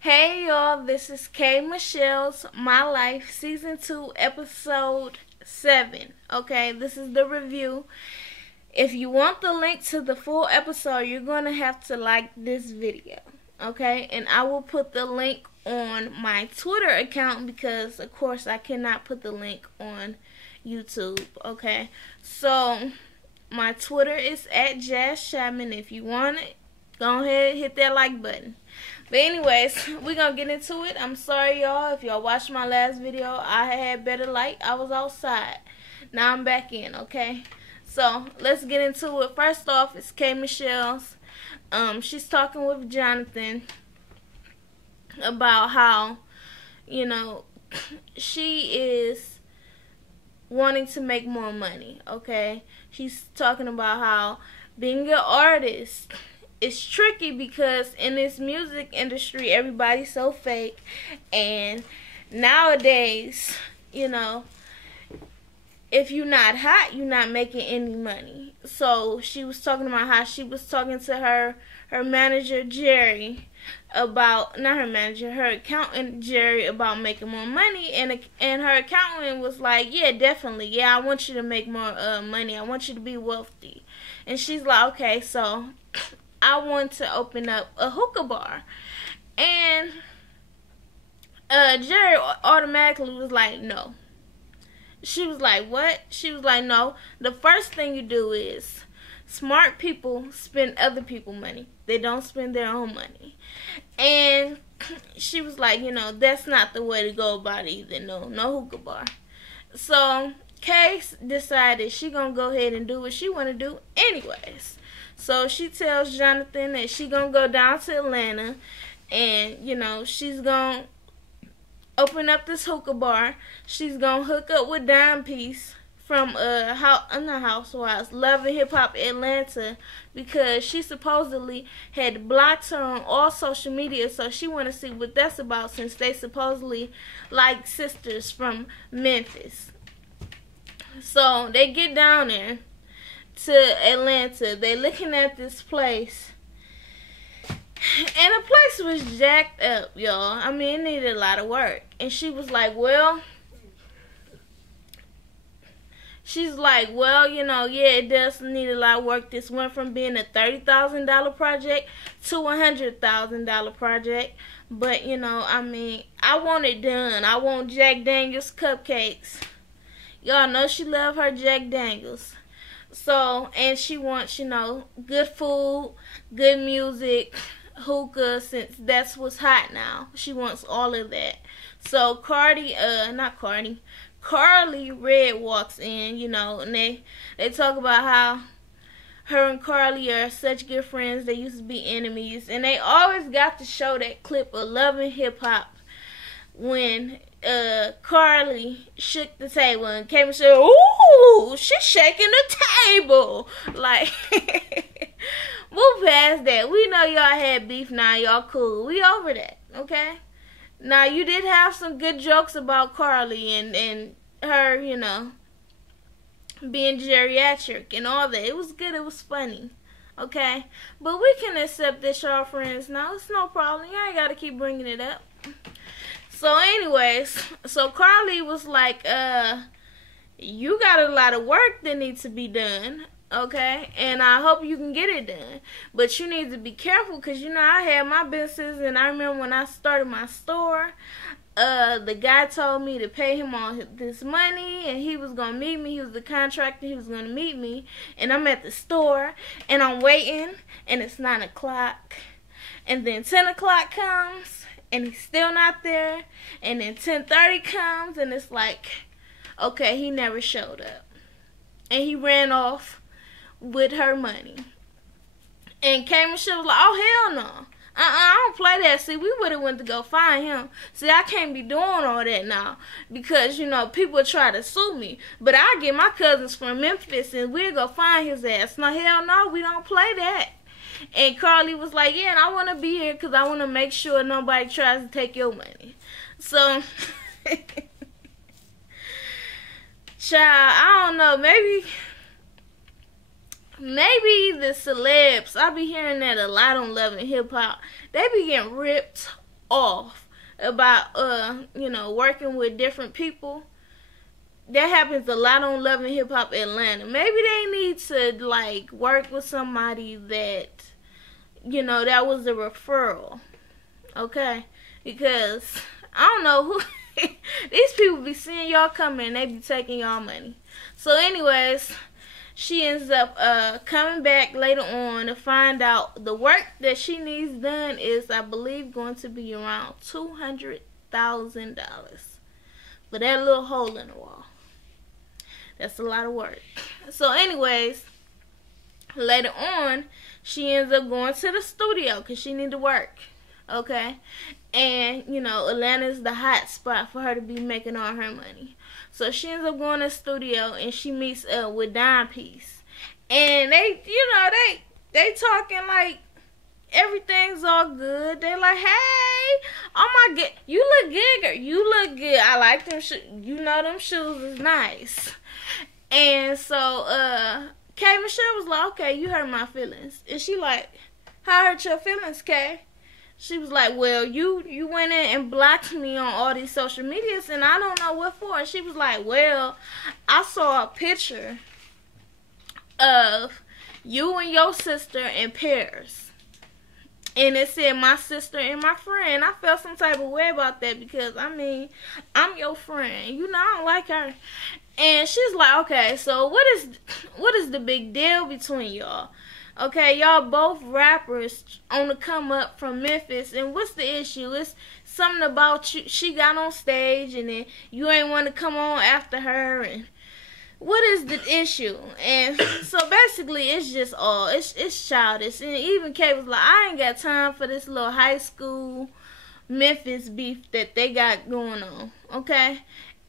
Hey y'all, this is K Michelle's My Life Season 2 Episode 7. Okay, this is the review. If you want the link to the full episode, you're going to have to like this video. Okay, and I will put the link on my Twitter account because, of course, I cannot put the link on YouTube. Okay, so my Twitter is at Jazz Chapman. If you want it, go ahead and hit that like button. But anyways, we're going to get into it. I'm sorry, y'all. If y'all watched my last video, I had better light. I was outside. Now I'm back in, okay? So, let's get into it. First off, it's K Michelle's. She's talking with Jonathan about how, she is wanting to make more money, okay? She's talking about how being an artist, it's tricky because in this music industry, everybody's so fake. And nowadays, if you're not hot, you're not making any money. So she was talking about how she was talking to her manager, Jerry, about, not her manager, her accountant, Jerry, about making more money. And her accountant was like, yeah, definitely. Yeah, I want you to make more money. I want you to be wealthy. And she's like, okay, so I want to open up a hookah bar. And Jerry automatically was like, no. She was like, what? She was like, no. The first thing you do is, smart people spend other people's money. They don't spend their own money. And she was like, that's not the way to go about it either. No hookah bar. So Kay decided she gonna go ahead and do what she wanna do anyways. So she tells Jonathan that she gonna go down to Atlanta and, she's gonna open up this hookah bar. She's gonna hook up with Dime Piece from not Housewives, Love and Hip Hop Atlanta, because she supposedly had blocked her on all social media, so she wanna see what that's about since they supposedly like sisters from Memphis. So they get down there to Atlanta. They looking at this place, and the place was jacked up, y'all. I mean, it needed a lot of work. And she was like, well, yeah, it does need a lot of work. This went from being a $30,000 project to a $100,000 project. But, I want it done. I want Jack Daniels cupcakes. Y'all know she love her Jack Daniels. So, and she wants, good food, good music, hookah, since that's what's hot now. She wants all of that. So Carly Red walks in, and they talk about how her and Carly are such good friends. They used to be enemies, and they always got to show that clip of Love and Hip Hop when Carly shook the table and came and said, ooh, she's shaking the table. Like, move past that. We know y'all had beef now. Y'all cool. We over that, okay? Now, you did have some good jokes about Carly and her, being geriatric and all that. It was good. It was funny, okay? But we can accept that y'all friends now. It's no problem. You ain't got to keep bringing it up. So anyways, so Carly was like, you got a lot of work that needs to be done, okay? And I hope you can get it done. But you need to be careful because, I had my business, and I remember when I started my store, the guy told me to pay him all this money, and he was going to meet me. He was the contractor. He was going to meet me. And I'm at the store, and I'm waiting, and it's 9 o'clock. And then 10 o'clock comes, and he's still not there. And then 10:30 comes, and it's like, okay, he never showed up. And he ran off with her money. And K Michelle was like, oh, hell no. I don't play that. See, we would have went to go find him. See, I can't be doing all that now because, people try to sue me. But I get my cousins from Memphis, and we'll go find his ass. No, hell no, we don't play that. And Carly was like, yeah, and I want to be here because I want to make sure nobody tries to take your money. So, child, I don't know, maybe the celebs, I be hearing that a lot on Love and Hip Hop, they be getting ripped off about working with different people. That happens a lot on Love and Hip Hop Atlanta. Maybe they need to like work with somebody that that was a referral. Okay? Because I don't know who these people be seeing y'all coming and they be taking y'all money. So anyways, she ends up coming back later on to find out the work that she needs done is, I believe, going to be around $200,000 for that little hole in the wall. That's a lot of work. So anyways, later on, she ends up going to the studio because she need to work. Okay? And, Atlanta's the hot spot for her to be making all her money. So she ends up going to the studio and she meets up with Dime Piece. And they talking like everything's all good. They like, hey, oh my God, you look good, girl. You look good. I like them shoes. Them shoes is nice. And so, K. Michelle was like, okay, you hurt my feelings. And she like, how hurt your feelings, K? She was like, well, you went in and blocked me on all these social medias, and I don't know what for. And she was like, well, I saw a picture of you and your sister in Paris. And it said my sister and my friend. I felt some type of way about that because, I'm your friend. I don't like her. And she's like, okay, so what is the big deal between y'all? Okay, y'all both rappers on the come up from Memphis, and what's the issue? It's something about you. She got on stage, and then you ain't want to come on after her, and what is the issue? And so basically, it's just it's childish. And even Kay was like, I ain't got time for this little high school Memphis beef that they got going on. Okay.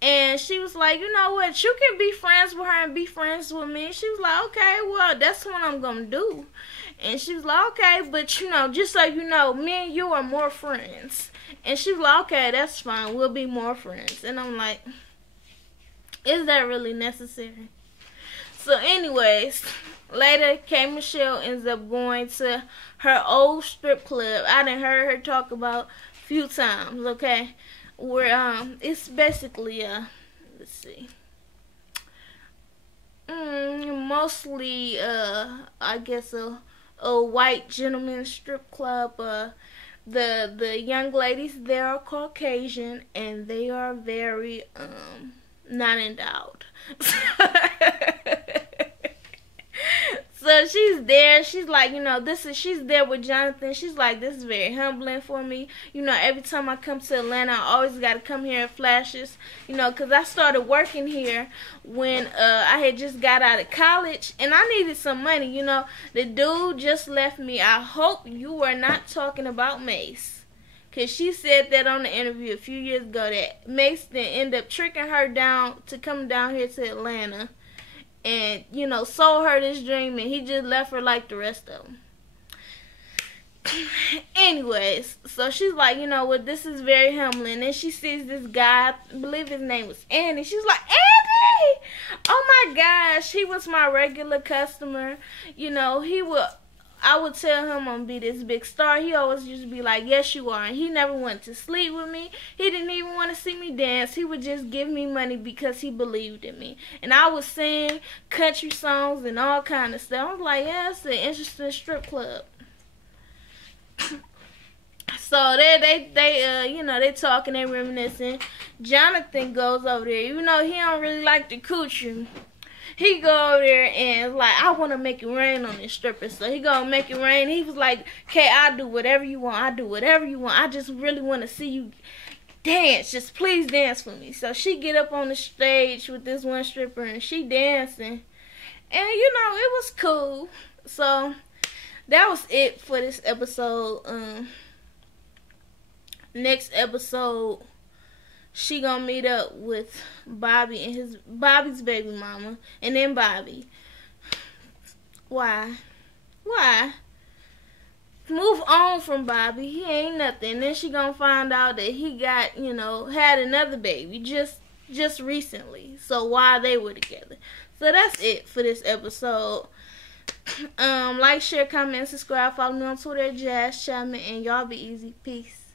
And she was like, you know what, you can be friends with her and be friends with me. She was like, okay, well, that's what I'm going to do. And she was like, okay, but, just so you know, me and you are more friends. And she was like, okay, that's fine. We'll be more friends. And I'm like, is that really necessary? So anyways, later, K. Michelle ends up going to her old strip club. I done heard her talk about a few times, okay? Where it's basically let's see, mostly I guess a white gentleman strip club. The young ladies there are Caucasian and they are very not endowed. So she's there. She's like, she's there with Jonathan. She's like, this is very humbling for me. Every time I come to Atlanta, I always got to come here in flashes. Because I started working here when I had just got out of college. And I needed some money, The dude just left me. I hope you were not talking about Mace. Because she said that on the interview a few years ago that Mace then ended up tricking her down to come down here to Atlanta. And, sold her this dream, and he just left her like the rest of them. Anyways, so she's like, what, this is very humbling. And then she sees this guy, I believe his name was Andy. She's like, Andy! Oh my gosh, he was my regular customer. I would tell him I'm going to be this big star. He always used to be like, yes, you are. And he never wanted to sleep with me. He didn't even want to see me dance. He would just give me money because he believed in me. And I would sing country songs and all kind of stuff. I was like, yeah, it's an interesting strip club. So they talking, they reminiscing. Jonathan goes over there. He don't really like the coochie. He go over there and like, I want to make it rain on this stripper. So he gonna make it rain. He was like, okay, I'll do whatever you want. I'll do whatever you want. I just really want to see you dance. Just please dance for me. So she get up on the stage with this one stripper and she dancing. And it was cool. So that was it for this episode. Next episode, she gonna meet up with Bobby and Bobby's baby mama, and then Bobby. Why? Move on from Bobby. He ain't nothing. Then she gonna find out that he got, had another baby just recently. So why they were together. So that's it for this episode. Like, share, comment, subscribe, follow me on Twitter, Jazz Chapman, and y'all be easy. Peace.